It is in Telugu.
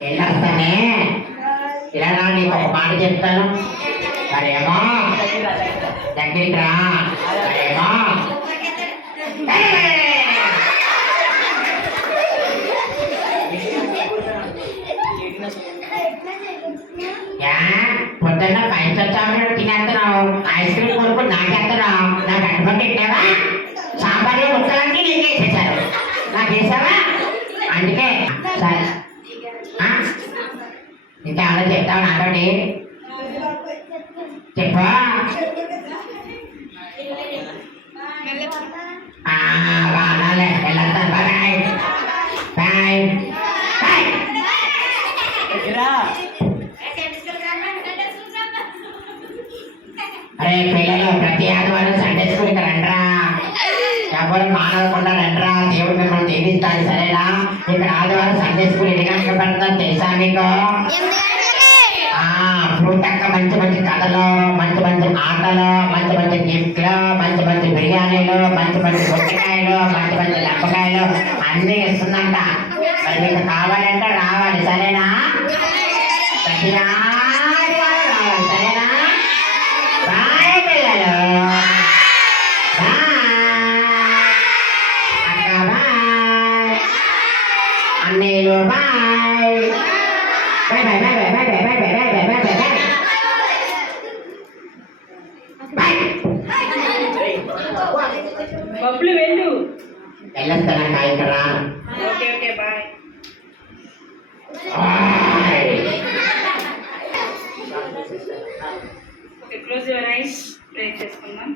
వెళ్ళొస్తానే ఇలా నీకు ఒక మాట చెప్తాను. మరేమో దగ్గరికి రా. మరేమో పొద్దున్న పైసలు చాక్లెట్ తినేస్తున్నావు, ఐస్ క్రీమ్ కొనుక్కొని నాకేస్తున్నావు. నాకు అడ్డుకొని తిట్టావా? సాంబార్లో ముక్కలన్నీ నీకు వేసేసారు. నాకు వేసావా? అందుకే సరే ఇంకా ఏమన్నా చెప్తావు నాతోటి? చెప్పా బాగాలే వెళ్ళొస్తాను. Bye bye bye. అరే పిల్లలు, ప్రతి ఆదివారం సండే స్కూల్కి రండ్రా. ఎవరు మానవకుండా రండ్రా. దేవుడు మిమ్మల్ని దీవిస్తాడు, సరేనా? ఇక్కడ ఆదివారం సండే స్కూల్ ఎన్ని గంటలకు పెడతారు తెలుసా మీకు? ఫ్రూట్ అక్క మంచి మంచి కథలు, మంచి మంచి ఆటలు, మంచి మంచి గిఫ్ట్లు, మంచి మంచి బిర్యానీలు, మంచి మంచి గుట్టకాయలు, మంచి మంచి లెప్పకాయలు అన్నీ ఇస్తుందంట. మరి మీకు కావాలంటే రావాలి, సరేనా? ప్రతి ఆదివారం రావాలి, సరేనా? బాయ్ పిల్లలు. అక్క బాయ్, అన్నయ్యలు bye. Bye bye bye bye bye bye bye bye bye bye bye. Bablu వెళ్ళు. వెళ్ళొస్తానక్క, ఇక్కడ రా. Okay okay bye. Okay close your eyes. Pray చేసుకుందాం.